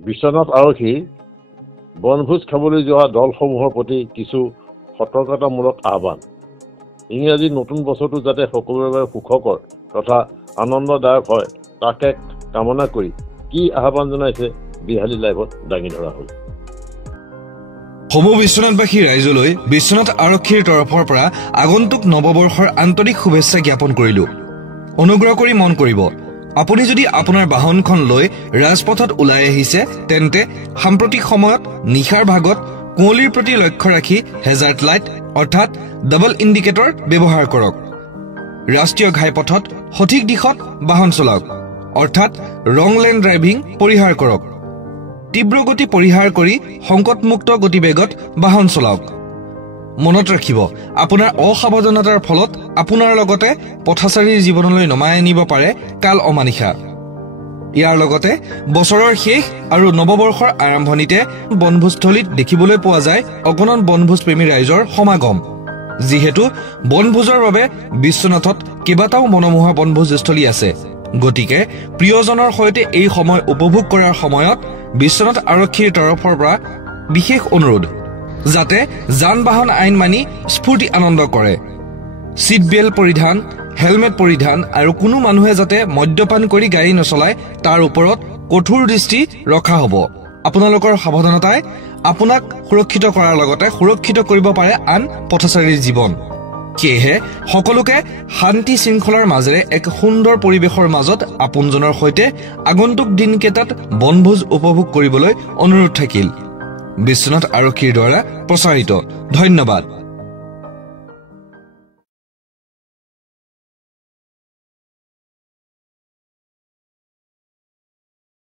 বিশ্বনাথ আৰক্ষীৰ বনভোজ খাবলৈ যোৱা দলসমূহৰ প্ৰতি কিছু সতৰ্কতামূলক আহ্বান। ইংৰাজী নতুন বছৰটো যাতে সকলোৰে বাবে সুখকৰ তথা আনন্দদায়ক হয় তাকে কামনা কৰি কি আহ্বান জনাইছে বিহালী লাইভত দাঙি ধৰা হ'ল। সমূহ বিশ্বনাথবাসী ৰাইজলৈ বিশ্বনাথ আৰক্ষীৰ তৰফৰ পৰা আগন্তুক নৱবৰ্ষৰ আন্তৰিক শুভেচ্ছা জ্ঞাপন কৰিলো। অনুগ্ৰহ কৰি মন কৰিব, আপুনি যদি আপোনাৰ বাহনখন লৈ ৰাজপথত ওলাই আহিছে তেন্তে সাম্প্ৰতিক সময়ত নিশাৰ ভাগত কুঁৱলীৰ প্ৰতি লক্ষ্য ৰাখি হেজাৰ্ট লাইট অৰ্থাৎ ডাবল ইণ্ডিকেটৰ ব্যৱহাৰ কৰক। ৰাষ্ট্ৰীয় ঘাইপথত সঠিক দিশত বাহন চলাওক অৰ্থাৎ ৰং লেন ড্ৰাইভিং পৰিহাৰ কৰক। তীব্ৰ গতি পৰিহাৰ কৰি সংকটমুক্ত গতিবেগত বাহন চলাওক। মনত ৰাখিব, আপোনাৰ অসাৱধানতাৰ ফলত আপোনাৰ লগতে পথচাৰীৰ জীৱনলৈ নমাই আনিব পাৰে কাল অমানিশা। ইয়াৰ লগতে বছৰৰ শেষ আৰু নৱবৰ্ষৰ আৰম্ভণিতে বনভোজস্থলীত দেখিবলৈ পোৱা যায় অগণন বনভোজ প্ৰেমী ৰাইজৰ সমাগম। যিহেতু বনভোজৰ বাবে বিশ্বনাথত কেইবাটাও মনোমোহা বনভোজস্থলী আছে, গতিকে প্ৰিয়জনৰ সৈতে এই সময় উপভোগ কৰাৰ সময়ত বিশ্বনাথ আৰক্ষীৰ তৰফৰ পৰা বিশেষ অনুৰোধ যাতে যান বাহন আইন মানি স্ফূৰ্তি আনন্দ কৰে। চিট বেল্ট পৰিধান, হেলমেট পৰিধান আৰু কোনো মানুহে যাতে মদ্যপান কৰি গাড়ী নচলায় তাৰ ওপৰত কঠোৰ দৃষ্টি ৰখা হ'ব। আপোনালোকৰ সাৱধানতাই আপোনাক সুৰক্ষিত কৰাৰ লগতে সুৰক্ষিত কৰিব পাৰে আন পথচাৰীৰ জীৱন। সেয়েহে সকলোকে শান্তি শৃংখলাৰ মাজেৰে এক সুন্দৰ পৰিৱেশৰ মাজত আপোনজনৰ সৈতে আগন্তুক দিনকেইটাত বনভোজ উপভোগ কৰিবলৈ অনুৰোধ থাকিল। বিশ্বনাথ আৰক্ষীৰ দ্বাৰা প্ৰচাৰিত। ধন্যবাদ।